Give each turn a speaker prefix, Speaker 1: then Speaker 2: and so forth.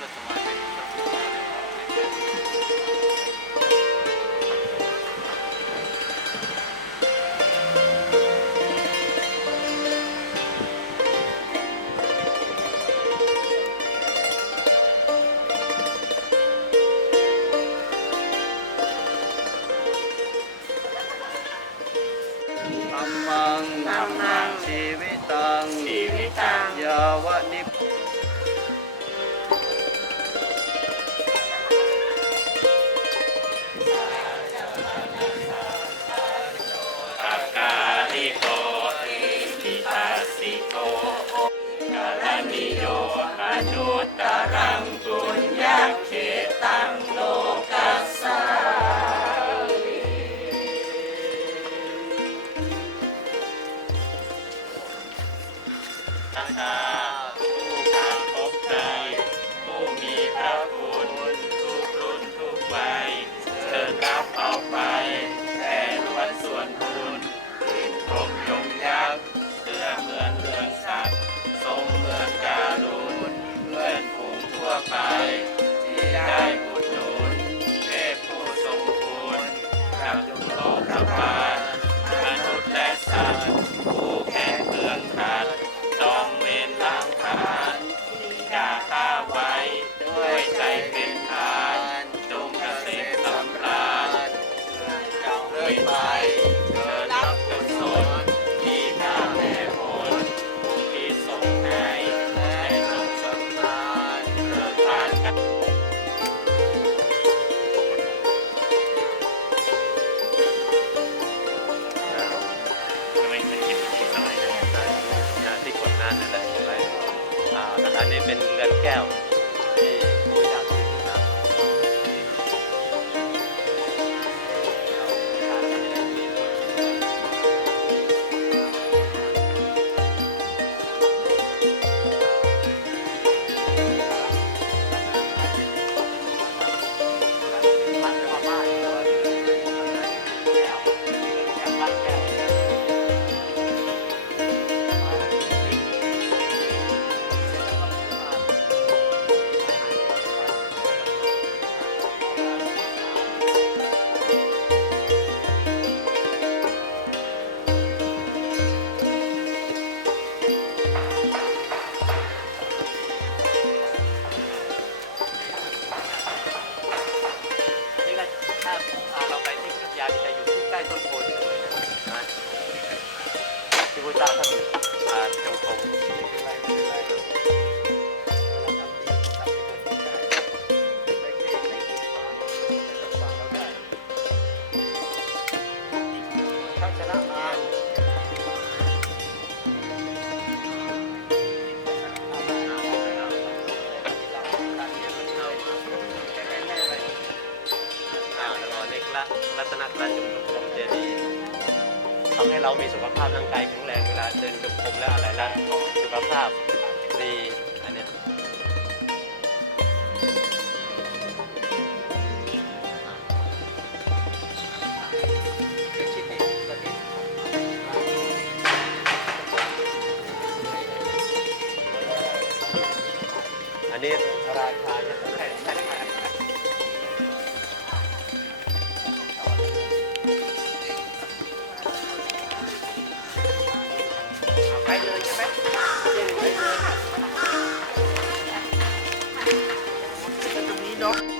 Speaker 1: มังธร
Speaker 2: รมังชีวิตัง
Speaker 3: ชีวิตัง
Speaker 2: ยาวนิ
Speaker 4: ได้อุดหนุนเทพผู้ทรงคุณกับ เป็นเงิน
Speaker 1: แก้ว รัตนตราจุลพรมเจดีย์ทำให้เรามีสุขภาพร่างกายแข็งแรงเวลาเดินจงกรมและอะไรแล้วสุขภาพดีอันนี้ยอันนี้ราคานี่รั Dog.